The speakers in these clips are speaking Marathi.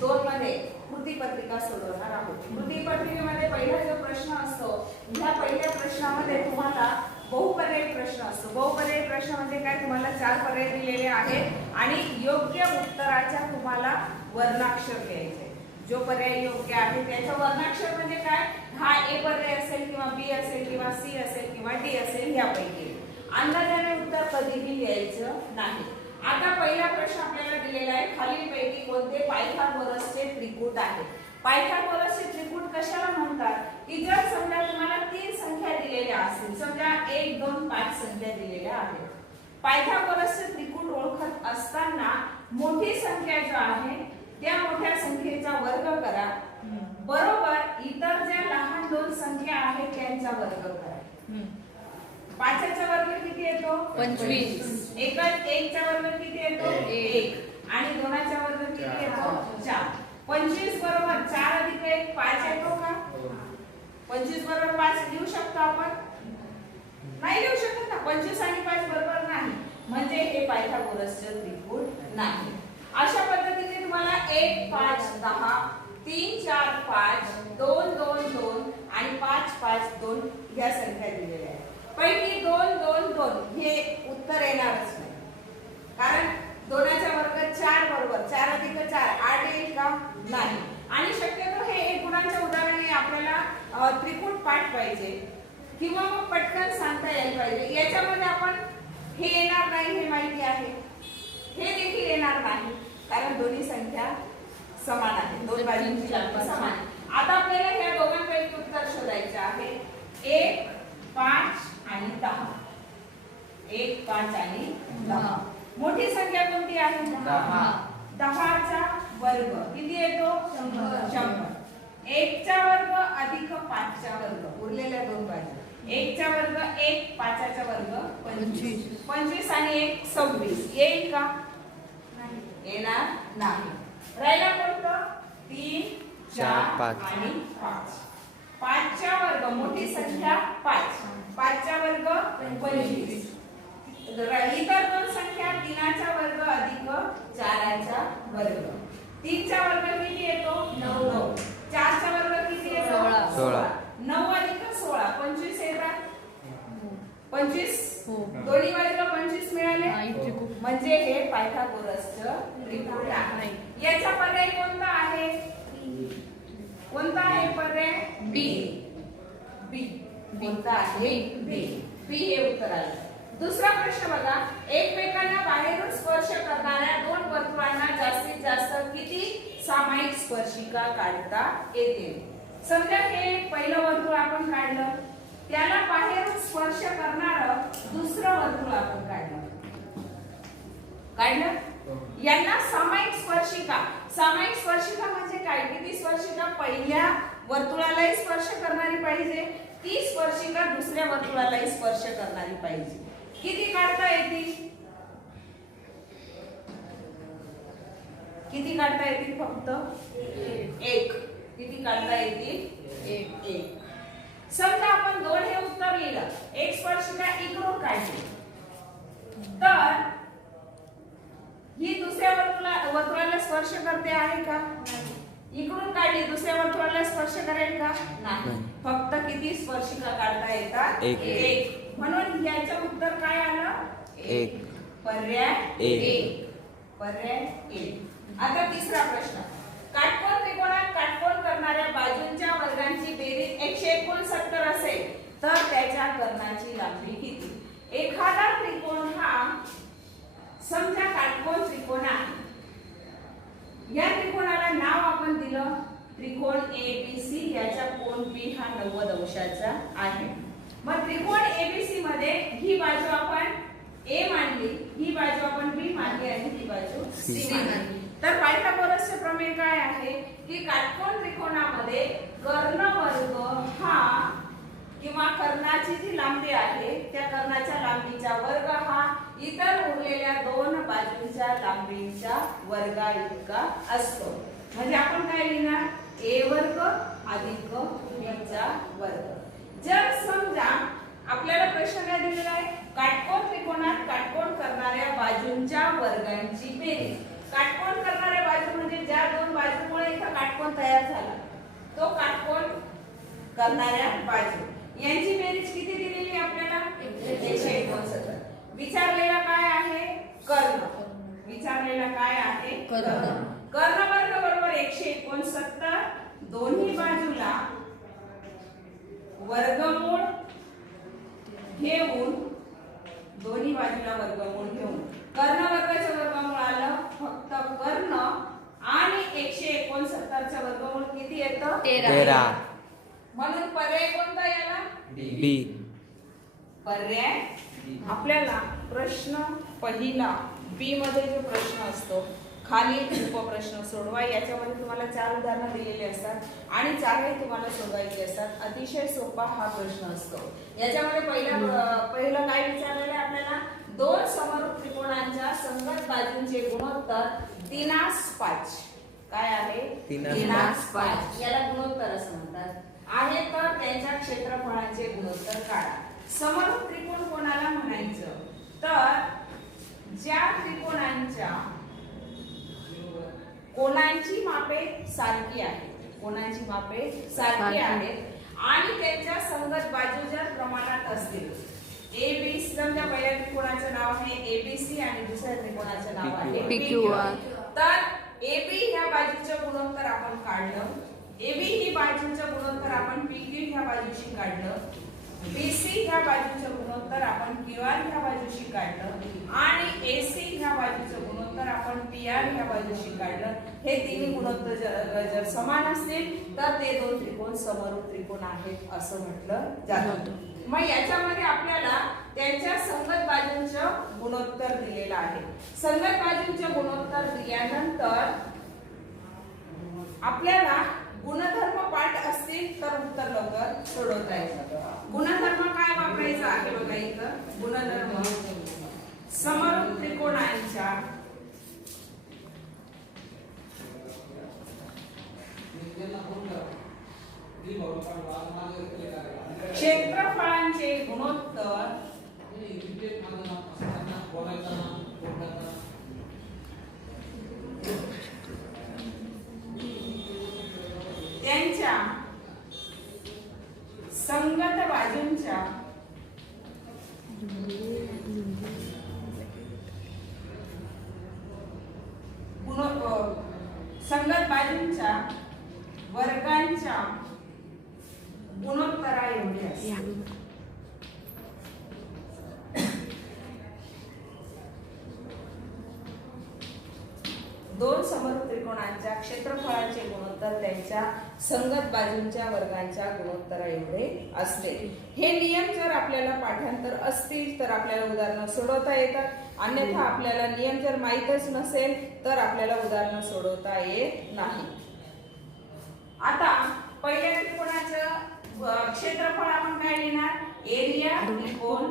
2 मध्ये कृतीपत्रिका सोडवणार आहोत। कृतीपत्रिकेमध्ये पहिला जो प्रश्न असतो, ह्या पहिल्या प्रश्नामध्ये तुम्हाला बहुपर्यायी प्रश्न असतो। बहुपर्यायी प्रश्न म्हणजे काय, तुम्हाला 4 पर्याय दिलेले आहेत आणि योग्य उत्तराच्या तुम्हाला वर्णाक्षर द्यायचे। जो पर्याय योग्य आहे त्याचा वर्णाक्षर म्हणजे काय, हा ए पर्याय असेल किंवा बी असेल किंवा सी असेल किंवा डी असेल, यापैकी अंदाजाने उत्तर कधीही लिहायचं नाही। आता पहिला प्रश्न आपल्याला दिलेला आहे, खालीलपैकी कोणते पायथागोरसचे त्रिकूट आहे। पायथागोरसचे त्रिकूट कशाला म्हणतात की जर समजा तुम्हाला 3 संख्या दिलेल्या असतील, समजा 1 2 5 संख्या दिलेल्या आहेत, पायथागोरसचे त्रिकूट ओळखत असताना मोठी संख्या जो आहे त्या मोठ्या संख्येचा वर्ग करा बरोबर इतर ज्या लहान 2 संख्या आहेत त्यांचा वर्ग करा। 5 चा वर्ग किती येतो 25, 1 चा वर्ग किती येतो 1 आणि 2 चा वर्ग किती येतो 4। 25 बरोबर 4 अधिक 1 5 येतो का? 25 बरोबर 5 लिहू शकतो आपण? नाही लिहू शकत ना। 25 आणि 5 बरोबर नाही, म्हणजे हे पायथागोरसचे त्रिकूट नाही। अशा पद्धतीने तुम्हाला 1 5 10 3 4 5 2 2 2 आणि 5 5 2 या संख्या दिलेल्या आहेत। पैकी 2 2 2 हे उत्तर येणारच नाही, कारण 2 चा वर्ग 4 बरोबर 4 अधिक 4 8 येईल का? नाही। आणि शक्यतो हे एक गुणांच्या उदाहरणाने आपल्याला त्रिकूट पाठ पाहिजे किंवा मग पटकन सांगता यायला पाहिजे। याच्यामध्ये आपण हे येणार नाही हे माहिती आहे, हे देखील येणार नाही, कारण दोन्ही संख्या समान आहेत, 2 बाजूंची लांबी समान आहे। आता आपल्याला ह्या दोघांपैकी उत्तर शोधायचे आहे। 1 5 आणि 10, 1 5 आणि 10। मोठी संख्या कोणती आहे 10। 10 चा वर्ग किती येतो 100। 1 चा वर्ग अधिक 5 चा वर्ग, उरलेल्या 2 बाजू, 1 चा वर्ग 1 5 चा वर्ग 25, 25 आणि 1 26 येईल का? येणार नाही। राहिला कोणतं 3 4 5 आणि 5। 5 चा वर्ग मोठी संख्या 5, 5 चा वर्ग 25, इतर 2 संख्या 3 चा वर्ग अधिक 4 चा वर्ग। 3 चा वर्ग किती येतो 9, 4 चा वर्ग किती येतो 16, 9 अधिक 16 25 येतात 25, दोन्ही बाजूला 25 मिळाले, म्हणजे हे पायथागोरसचं त्रिकूट आहे। याचा पर्याय कोणता आहे? कोणता आहे पर्याय? बी। बी कोणता आहे? बी। बी हे उत्तर आलं। दुसरा प्रश्न बघा, एकमेकांना बाहेरून स्पर्श करणाऱ्या 2 वर्तुळांना जास्तीत जास्त किती सामायिक स्पर्शिका काढता येतील? समजा हे पहिलं वर्तुळ आपण काढलं, त्याला बाहेरून स्पर्श करणारं दुसरं वर्तुळ आपण काढलं, यांना सामायिक स्पर्शिका। सामायिक स्पर्शिका म्हणजे काय, किती स्पर्शिका पहिल्या वर्तुळालाही स्पर्श करणारी पाहिजे, ती स्पर्शिका दुसऱ्या वर्तुळालाही स्पर्श करणारी पाहिजे। किती काढता येतील? किती काढता येतील? फक्त 1। किती काढता येतील? 1। समजा आपण 2 हे उत्तर लिहिलं, एक स्पर्शिका इकडून काढली तर ही दुसऱ्या वर्तुळाला स्पर्श करते आहे का? इकडून काढली दुसऱ्या वर्तुळाला स्पर्श करेल का? नाही। फक्त किती स्पर्शिका काढता येतात? 1। म्हणून याचं उत्तर काय आलं? 1। पर्याय 1। पर्याय 1। आता तिसरा प्रश्न, काटकोन त्रिकोणात काटकोन करणाऱ्या बाजूंच्या वर्गांची बेरीज 169 असेल तर त्याच्या कर्णाची लांबी किती? एखादा त्रिकोण हा समजा काटकोन त्रिकोण आहे, या त्रिकोणाला नाव आपण दिलं त्रिकोण ABC, याचा कोन B हा 90 अंशाचा आहे। मग त्रिकोण ABC मध्ये ही बाजू आपण A मानली, ही बाजू आपण B मानली आणि ही बाजू C मानली, तर पायथागोरसचे प्रमेय काय आहे की काटकोन त्रिकोणामध्ये कर्ण वर्ग हा किंवा कर्णाची जी लांबी आहे त्या कर्णाच्या लांबीचा वर्ग हा इतर उरलेल्या 2 बाजूंच्या लांबीच्या वर्गा इतका असतो। म्हणजे आपण काय लिहिणार a वर्ग अधिक b चा वर्ग। जर समजा आपल्याला प्रश्न काय दिलेला आहे, काटकोन त्रिकोणात काटकोन करणाऱ्या बाजूंच्या वर्गांची बेरीज। काटकोन करणाऱ्या बाजू म्हणजे ज्या 2 करणाऱ्या बाजू यांची बेरीज किती दिलेली आहे आपल्याला 169. विचारलेला काय आहे कर्ण. विचारलेला काय आहे कर्ण. कर्णवर्ग बरोबर 169. दोन्ही बाजूला वर्गमूळ घेऊन दोन्ही बाजूला वर्गमूळ घेऊन कर्णवर्गाचं वर्गमूळ आलं फक्त कर्ण आणि 169चं वर्गमूळ किती येतं 13. म्हणून पर्याय कोणता याला बी. पर्याय आपल्याला प्रश्न पहिला बी मध्ये जो प्रश्न असतो खालील उपप्रश्न सोडवा. याच्यामध्ये तुम्हाला 4 उदाहरणं दिलेली असतात आणि 4ही तुम्हाला सोडवायची असतात. अतिशय सोपा हा प्रश्न असतो. याच्यामध्ये पहिलं काय विचारलेलं आहे आपल्याला 2 समरूप त्रिकोणांच्या संगत बाजूंचे गुणोत्तर 3:5 काय आहे 3:5 याला गुणोत्तर असं म्हणतात आहे. तर त्यांच्या क्षेत्रफळांचे गुणोत्तर काढा. समरूप त्रिकोण कोणाला म्हणायचं तर ज्या त्रिकोणांच्या कोणांची मापे सारखी आहेत. कोणांची मापे सारखी आहेत आणि त्यांच्या संगत बाजू जर प्रमाणात असतील. एबी समजा पहिल्या त्रिकोणाचं नाव आहे एबीसी आणि दुसऱ्या त्रिकोणाचं नाव आहे PQR. तर एबी ह्या बाजूचं गुणोत्तर आपण काढलं. एबी ही बाजूचं गुणोत्तर आपण पीक्यू ह्या बाजूशी काढलं. बीसी ह्या बाजूचं गुणोत्तर आपण क्यूआर ह्या बाजूशी काढलं आणि एसी ह्या बाजूचं गुणोत्तर आपण पीआर ह्या बाजूशी काढलं. हे तिन्ही गुणोत्तर जर समान असतील तर ते 2 त्रिकोण समरूप त्रिकोण आहेत असं म्हटलं जातं. मग याच्यामध्ये आपल्याला त्यांच्या संगत बाजूंचं गुणोत्तर दिलेलं आहे. संगत बाजूंचं गुणोत्तर दिल्यानंतर आपल्याला गुणधर्म पाठ असतील तर उत्तर लवकर सोडवता येतं. गुणधर्म काय वापरायचा आहे बघा इथं. गुणधर्म समरूप त्रिकोणांच्या क्षेत्रफळांचे गुणोत्तर त्यांच्या संगत बाजूंच्या संगत बाजूंच्या वर्गांच्या गुणोत्तरा एवढे असतात. 2 समरूप त्रिकोणांच्या क्षेत्रफळाचे गुणोत्तर त्यांच्या संगत बाजूंच्या वर्गांच्या गुणोत्तरा एवढे असते. हे नियम जर आपल्याला पाठांतर असतील तर आपल्याला उदाहरणं सोडवता येतात. अन्यथा आपल्याला नियम जर माहीतच नसेल तर आपल्याला उदाहरणं सोडवता येत नाही. आता पहिल्या त्रिकोणाचं क्षेत्रफळ आपण काय लिहिणार एरिया त्रिकोण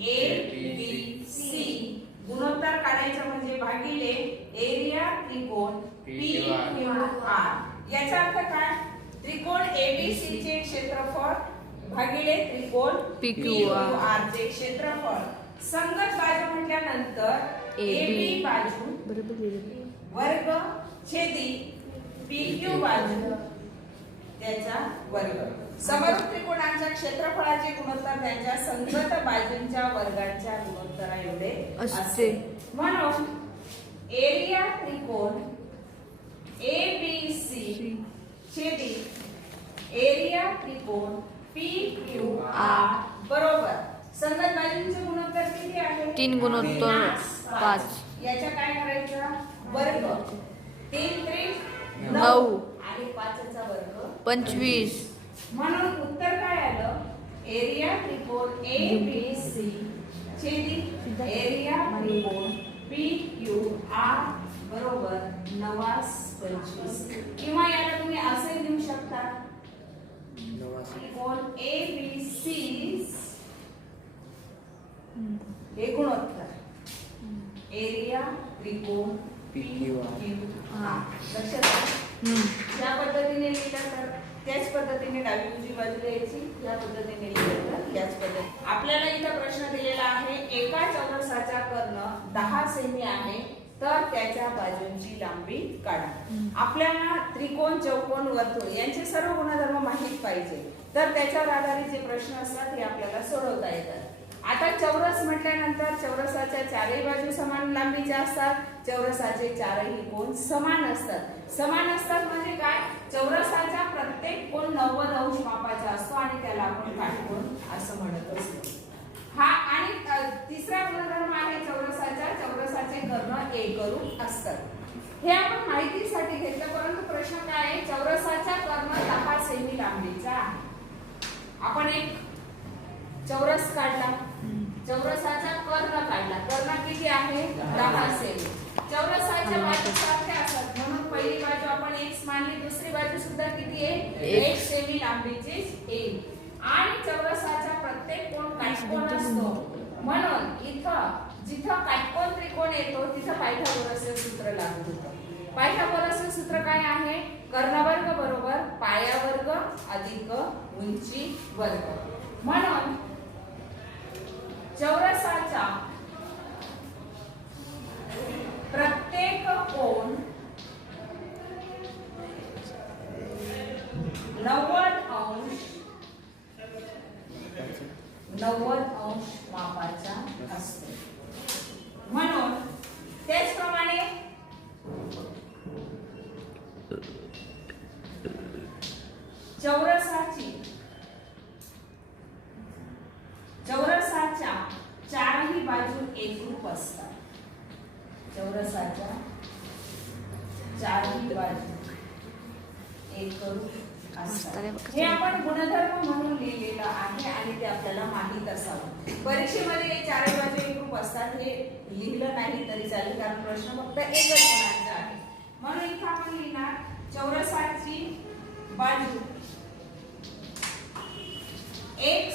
ABC गुणोत्तर काढायचं म्हणजे भागिले एरिया त्रिकोण PQR. याचा अर्थ काय त्रिकोण ABC चे क्षेत्रफळ भागिले त्रिकोण PQR चे क्षेत्रफळ. संगत बाजू म्हटल्यानंतर AB बाजू वर्ग छेदी PQ बाजू त्याचा वर्ग. समरूप त्रिकोणांच्या क्षेत्रफळाचे गुणोत्तर त्यांच्या संगत बाजूंच्या वर्गांच्या गुणोत्तरा एवढे असते. म्हणून एरिया त्रिकोण ABC छेदी एरिया त्रिकोण PQR बरोबर संगत बाजूंचे गुणोत्तर किती आहे 3 गुणोत्तर 5. याच्या काय करायचं वर्ग 3 त्रिक 9 आणि 5 चा वर्ग 25. म्हणून उत्तर काय आलं एरिया त्रिकोण ABC छेदी एरिया त्रिकोण PQR बरोबर 9:25. किंवा याला तुम्ही असे लिहू शकता त्रिकोण ABC हे गुणोत्तर एरिया त्रिकोण PQR. लक्षात ज्या पद्धतीने लिहिलं तर त्याच पद्धतीने डावी उजवी बाजूला यायची. या पद्धतीने लिहिलं तर याच पद्धती. आपल्याला इथं प्रश्न दिलेला आहे एका चौरसाचा कर्ण 10 सेमी आहे तर त्याच्या बाजूंची लांबी काढा. आपल्याला त्रिकोण, चौकोन, वर्तुळ यांचे सर्व गुणधर्म माहित पाहिजे. तर त्याच्यावर आधारित जे प्रश्न असतात हे आपल्याला सोडवता येतात. आता चौरस म्हटल्यानंतर चौरसाच्या चारही बाजू समान लांबीच्या असतात. चौरसाचे चारही कोन समान असतात. समान असतात म्हणजे काय? चौरसाचा प्रत्येक कोन 90 अंश मापाचा असतो आणि त्याला आपण काटकोन असं म्हणत असतो. हा आणि तिसरा गुणधर्म आहे चौरसाचे कर्ण एकरूप असतात. हे आपण माहितीसाठी घेतलं, परंतु प्रश्न काय आहे? चौरसाचा कर्ण 10 सेमी लांबीचा आहे. आपण एक चौरस काढला, चौरसाचा कर्ण काढला. कर्ण किती आहे? 10 सेमी. चौरसाच्या बाजू सारख्या असतात म्हणून पहिली बाजू आपण x मानली, दुसरी बाजू सुद्धा किती आहे? 1 सेमी लांबीची येईल. आणि चौरसाचा प्रत्येक कोन काटकोन असतो म्हणून इथं जिथं काटकोन त्रिकोण येतो तिथं पायथागोरसचे सूत्र लागू होतं. पायथागोरसचे सूत्र काय आहे? कर्णवर्ग बरोबर पायावर्ग अधिक उंची वर्ग. म्हणून चौरसाचा प्रत्येक कोन 90 अंश मापाचा असतो. म्हणून त्याचप्रमाणे चौरसाच्या चारही बाजू एकरूप असतात. चौरसाच्या चारही बाजू एकरूप असतात. हे आपण गुणधर्म म्हणून लिहिलेलं आहे आणि ते आपल्याला माहित असावं. परीक्षेमध्ये हे चारही बाजू एकरूप असतात हे लिहिलं नाही तरी चालेल, कारण प्रश्न फक्त एकच गुणांचा आहे. म्हणून इथं आपण लिहिणार चौरसाची बाजू x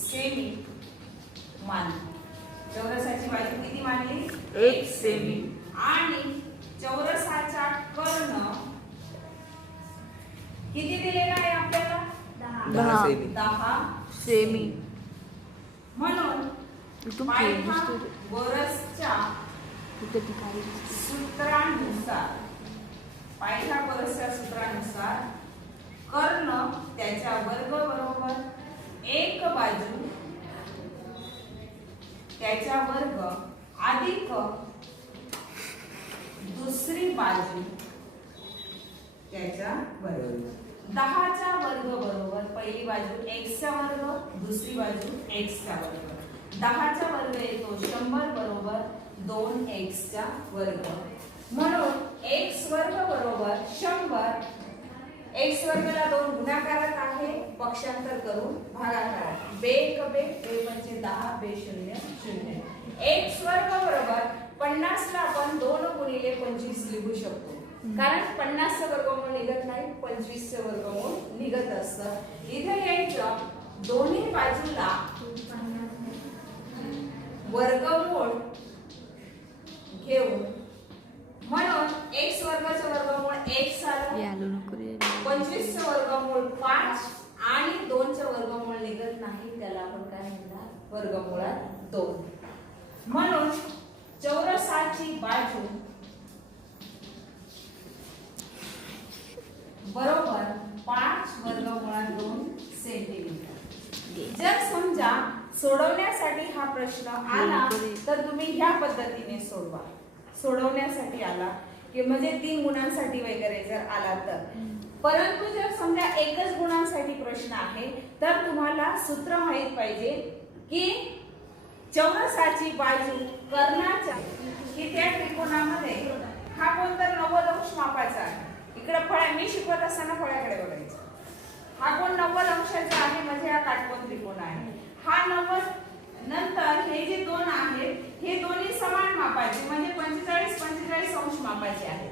सेमी मानली. चौरसाची बाजू किती मानली? 1 सेमी. आणि चौरसाचा कर्ण किती दिलेला आहे आपल्याला? 10 सेमी. म्हणून पायथागोरसच्या सूत्रानुसार कर्ण त्याच्या वर्ग बरोबर एक बाजू त्याच्या वर्ग अधिक दुसरी बाजू त्याच्या वर्ग. 10 चा वर्ग बरोबर पहिली बाजू x चा वर्ग, दुसरी बाजू x चा वर्ग. 10 चा वर्ग येतो 100 बरोबर 2x चा वर्ग. म्हणून x वर्ग बरोबर 100. x वर्गाला 2 गुणाकारात आहे, पक्षांतर करून भागाकारात. बे 1 बे, बे पंचे 10, बे 0 0. x वर्ग बरोबर 50 ला आपण 2 गुणिले 25 लिहू शकतो, कारण 50 चं वर्गमूळ निघत नाही, 25 चं वर्गमूळ निघत असतं. इथे यायचं दोन्ही बाजूला वर्गमूळ घेऊन, म्हणून x वर्गाचं वर्गमूळ 1 झालं, 25 चं वर्गमूळ 5 आणि 2 चं वर्गमूळ निघत नाही, त्याला आपण काय म्हणणार? वर्गमूळात 2. म्हणून चौरसाची बाजू बरोबर 5 वर्गमूळात 2 सेंटीमीटर. जर समजा सोडवण्यासाठी हा प्रश्न आला तर तुम्ही ह्या पद्धतीने सोडवा. सोडवण्यासाठी आला की म्हणजे 3 गुणांसाठी वगैरे जर आला तर. परंतु जर समजा एकच गुणांसाठी प्रश्न आहे तर तुम्हाला सूत्र माहित पाहिजे की चौरसाची बाजू कर्णाच्या की त्या त्रिकोणामध्ये हा कोण तर 90 अंश मापाचा आहे. इकडे फळ्या मी शिकवत असताना फळ्याकडे बघायचं. हा कोण 90 अंशाचा आहे म्हणजे हा काटकोन त्रिकोण आहे. हा 90 नंतर हे जे 2 आहेत हे दोन्ही समान मापाचे म्हणजे 45 अंश मापाचे आहेत.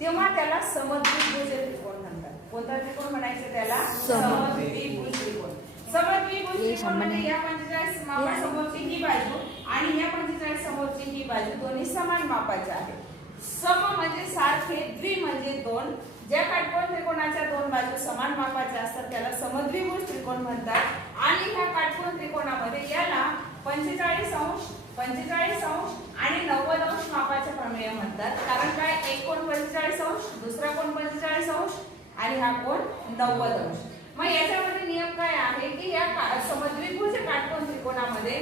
तेव्हा त्याला समद्विभुज त्रिकोण म्हणतात. कोणता त्रिकोण म्हणायचं त्याला? समद्विभुज त्रिकोण. समद्विभुज त्रिकोण म्हणजे या 45 मापासमोरची ही बाजू आणि या 45 समोरची ही बाजू दोन्ही समान मापाच्या आहेत. सम म्हणजे सारखे, द्वि म्हणजे 2. ज्या काटकोन त्रिकोणाच्या 2 बाजू समान मापाच्या असतात त्याला समद्विभुज त्रिकोण म्हणतात. आणि ह्या काटकोन त्रिकोणामध्ये याला 45 अंश 45 अंश आणि 90 अंश मापाचे प्रमेय म्हणतात. कारण काय, एक कोण 45 अंश, दुसरा कोण 45 अंश आणि हा कोण 90 अंश. मग याच्यामध्ये नियम काय आहे की या समद्विभुज काटकोन त्रिकोणामध्ये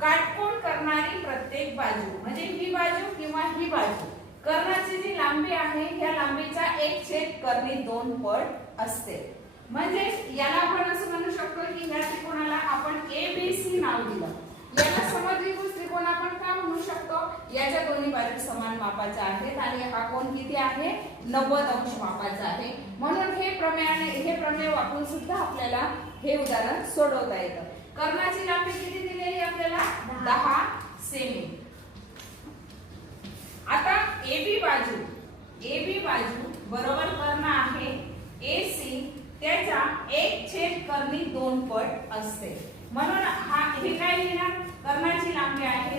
काटकोन करणारी प्रत्येक बाजू म्हणजे ही बाजू किंवा ही बाजू कर्णाची जी लांबी आहे या लांबीचा 1/2 पट असते. म्हणजे याला आपण असं म्हणू शकतो की या त्रिकोणाला आपण ABC नाव दिलं. याला समद्विभुज त्रिकोण आपण का म्हणू शकतो, याच्या दोन्ही बाजू समान मापाच्या आहेत आणि हा कोण किती आहे, 90 अंश मापाचा आहे. म्हणून हे प्रमेय वापरून सुद्धा आपल्याला हे उदाहरण सोडवता येतं. कर्णाची लांबी किती दिलेली आपल्याला, 10 सेमी. आता AB बाजू बरोबर कर्ण आहे AC त्याचा 1/2 पट असते. म्हणून हे काय लिहिणार, कर्णाची लांबी आहे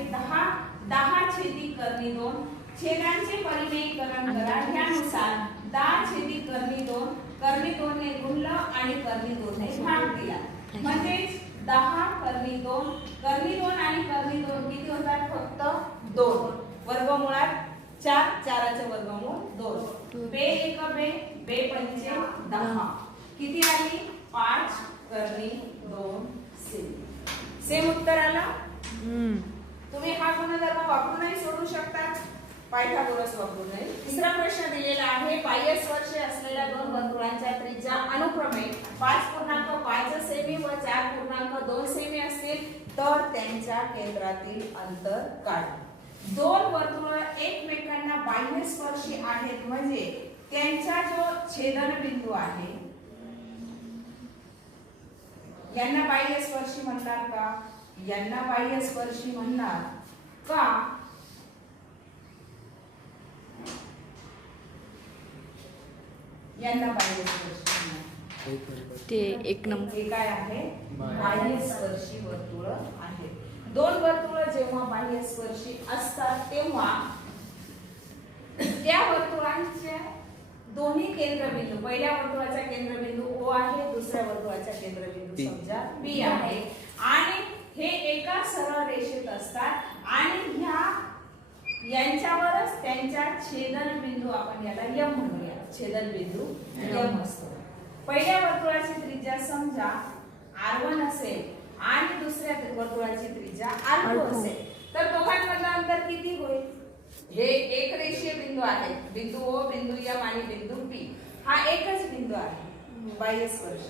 10/2 छेदांचे परिमेयीकरण करा. त्यानुसार 10/2 कर्णी 2 ने गुणलं आणि कर्णी 2 ने भाग दिला. म्हणजे 10/2 कर्णी 2 आणि कर्णी 2 किती होतात, फक्त 2. वर्गमुळात 4, 4चे वर्गमूळ 2. बे 1 बे, बे 5 10 किती आली, 5 कर्णी 2 सेम उत्तर आलं. तुम्ही हा गुणधर्म वापरूनही सोडू शकता, पायथागोरस वापरूनही. तिसरा प्रश्न दिलेला आहे, बाह्य स्पर्श असलेल्या दोन वर्तुळांच्या त्रिज्या अनुक्रमे 5.5 सेमी व 4.2 सेमी असतील तर त्यांच्या केंद्रातील अंतर काढा. दोन वर्तुळ एकमेकांना बाह्य स्पर्शी आहेत म्हणजे त्यांचा जो छेदनबिंदू आहे यांना बाह्य स्पर्शी म्हणणार का, यांना बाह्य स्पर्शी म्हणणार का, यांना बाह्य स्पर्शी म्हणणार. ते एक नंबर हे काय आहे, बाह्य स्पर्शी वर्तुळ आहे. दोन वर्तुळ जेव्हा बाह्य स्पर्शी असतात तेव्हा त्या वर्तुळांच्या दोन्ही केंद्रबिंदू, पहिल्या वर्तुळाचा केंद्रबिंदू O आहे, दुसऱ्या वर्तुळाचा केंद्रबिंदू समजा P आहे आणि हे एका सरळ रेषेत असतात आणि यांच्यावरच त्यांच्या छेदनबिंदू, आपण याला M म्हणूया, छेदनबिंदू M असतो. पहिल्या वर्तुळाची त्रिज्या समजा R1 असेल आणि दुसऱ्या वर्तुळाची त्रिज्या R2 असेल तर दोघांमधलं अंतर किती होईल, हे एक रेषीय बिंदू आहे, बिंदू O, बिंदू M आणि बिंदू P. हा एकच बिंदू आहे बाह्य स्पर्श.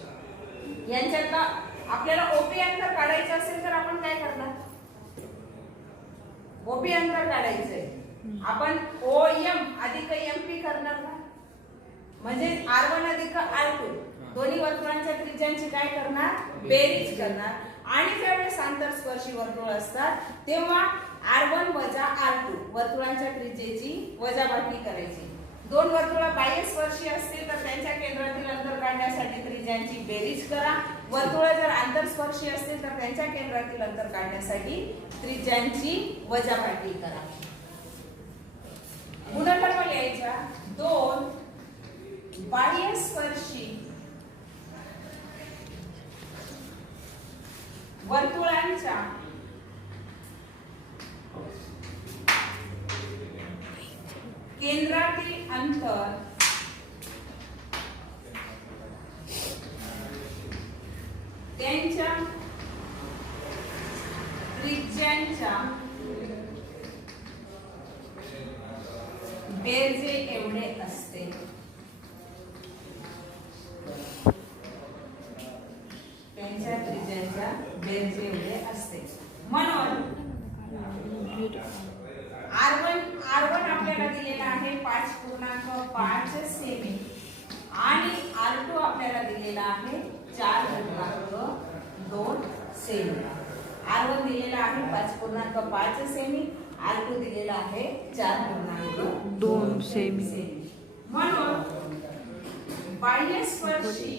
यांच्यातला आपल्याला OP अंतर काढायचं असेल तर आपण काय करणार, OP अंतर काढायचंय आपण OM अधिक MP करणार ना, म्हणजे R1 अधिक R2 दोन्ही वर्तुळांच्या त्रिज्यांची काय करणार, बेरीज करणार. आणि ज्यावेळेस आंतरस्पर्शी वर्तुळ असतात तेव्हा R1 वजा R2 वर्तुळांच्या त्रिज्येची वजाबाकी करायची. दोन वर्तुळ बाह्य स्पर्शी असतील तर त्यांच्या केंद्रातील अंतर काढण्यासाठी त्रिज्यांची बेरीज करा. वर्तुळ जर आंतरस्पर्शी असतील तर त्यांच्या केंद्रातील अंतर काढण्यासाठी त्रिज्यांची वजाबाकी करा. गुणधर्म लिहायचा, दोन बाह्य स्पर्शी वर्तुळांच्या केंद्रातील अंतर त्यांच्या त्रिज्यांच्या बेरजे एवढे असते. त्यांच्या त्रिज्यांच्या बेरजे एवढे असते. म्हणून R1 आपल्याला दिलेला आहे 5.5 सेमी आणि R2 आपल्याला दिलेला आहे 4.2 सेमी. R1 दिलेला आहे 5.5 सेमी, R2 दिलेला आहे 4.2 सेमी. म्हणून बाह्य स्पर्शी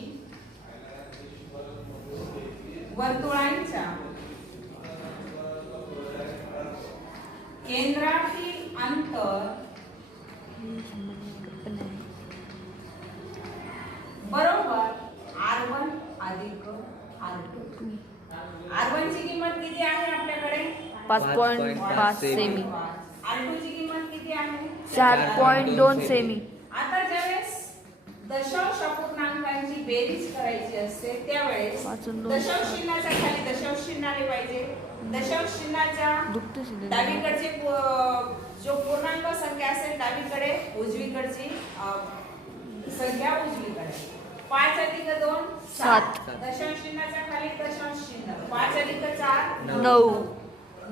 वर्तुळांच्या केंद्रातील अंतर बरोबर R1 अधिक R2. R1 ची किंमत किती आहे आपल्याकडे 5.5 सेमी. R2 ची किंमत किती आहे? 4.2 सेमी. आता ज्यावेळेस दशांश अपूर्णांकांची बेरीज करायची असते त्यावेळेस वाचून दोन. दशांश चिन्हाच्या खाली दशांश चिन्ह आले पाहिजे. दशांश चिन्हाच्या दुखते शिंदे. डावीकडचे जो पूर्णांक संख्या असेल डावीकडे उजवीकडची संख्या उजवीकडे. 5 अधिक 2 7. दशांश चिन्हाच्या खाली दशांश चिन्ह. 5 अधिक 4 9.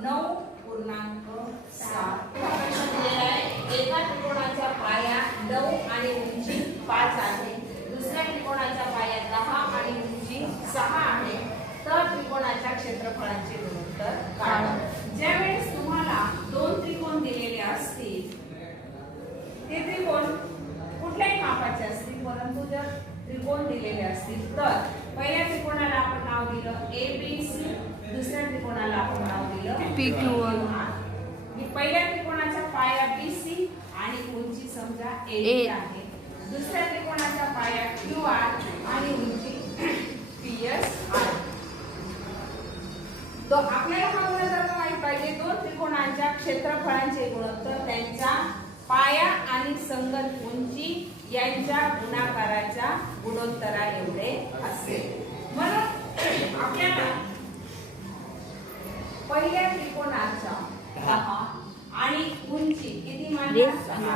9.7. प्रश्न दिलेला आहे. एका त्रिकोणाचा पाया 9 आणि उंची 5 आहे. दुसऱ्या त्रिकोणाचा पाया 10 आणि उंची 6 आहे. तर त्रिकोणाच्या क्षेत्रफळाचे गुणोत्तर काढा. ज्यावेळेस तुम्हाला दोन त्रिकोण दिलेले असतील ते त्रिकोण कुठल्याही मापाचे असतील परंतु जर त्रिकोण दिलेले असतील तर पहिल्या त्रिकोणाला आपण नाव दिलं ABC, दुसऱ्या त्रिकोणाला आपण नाव दिलं PQ. पहिल्या त्रिकोणाचा पाया BC आणि उंची समजा AB आहे. दुसऱ्या त्रिकोणाचा पाया QR आणि उंची PS आहे. तो आपल्याला हा गुणधर्म माहित पाहिजे. दोन त्रिकोणांच्या क्षेत्रफळांचे गुणोत्तर त्यांचा पाया आणि संगत उंची यांच्या गुणाकाराच्या गुणोत्तरा एवढे असेल. म्हणून आपल्याला पहिल्या त्रिकोणाचा 10 आणि उंची किती मानली? 6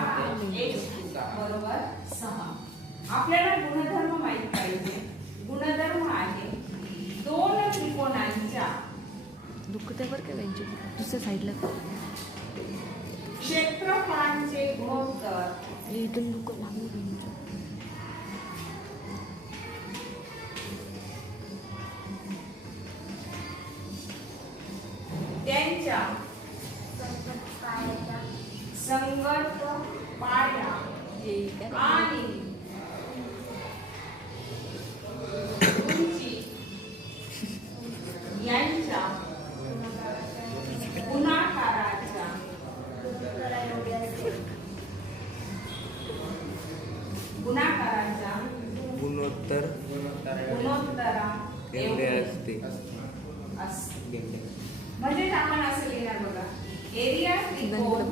बरोबर 6. आपल्याला गुणधर्म माहित पाहिजे. गुणधर्म आहे दोन त्रिकोणांच्या दुखते बरं का त्यांची दुसऱ्या साईडला. क्षेत्रफळांचे गुणोत्तर इथून दुःख लागू. त्यांच्या संगत पाया आणि उंची यांच्या गुणाकाराच्या गुणोत्तरा एवढे असते. असते. म्हणजे आपण असं लिहिणार बघा. एरिया त्रिकोण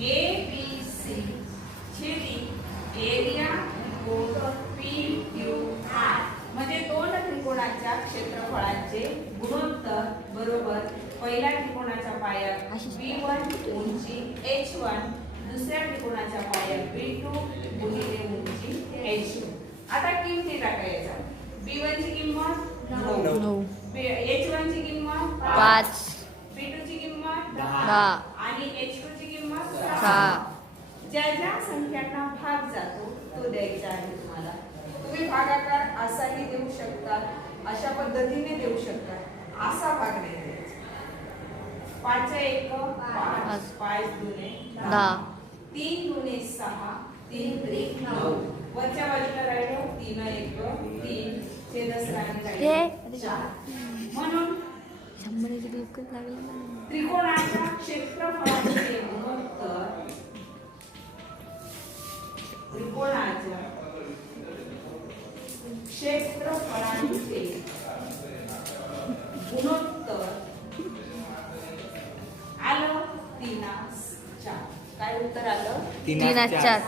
ABC छेदी एरिया त्रिकोण PQR म्हणजे दोन त्रिकोणाच्या क्षेत्रफळाचे गुणोत्तर बरोबर पहिल्या त्रिकोणाचा पाया B1 उंची H1, दुसऱ्या त्रिकोणाचा पाया B2 गुणिले उंची H2. आता किमती टाकायच्या. B1 ची किंमत 9, H1 ची किंमत 5, B2 ची किंमत 10 आणि H2 ची किंमत 6. ज्या ज्या संख्यांना भाग जातो तो द्यायचा आहे तुम्हाला. तुम्ही भागाकार असाही देऊ शकता, अशा पद्धतीने देऊ शकता. असा भाग नाही द्यायचा. 5 1 5, 5 दुने 10, 3 दुने 6, 3 त्रिक 9. वरच्या बाजूला राहिलं 3 1 3 छेदस्थानी राहिलं 4. म्हणून त्रिकोणाच्या क्षेत्रफळाचे गुणोत्तर त्रिकोणाच्या क्षेत्रफळाचे गुणोत्तर आलं 3:4. काय उत्तर आलं? 3:4.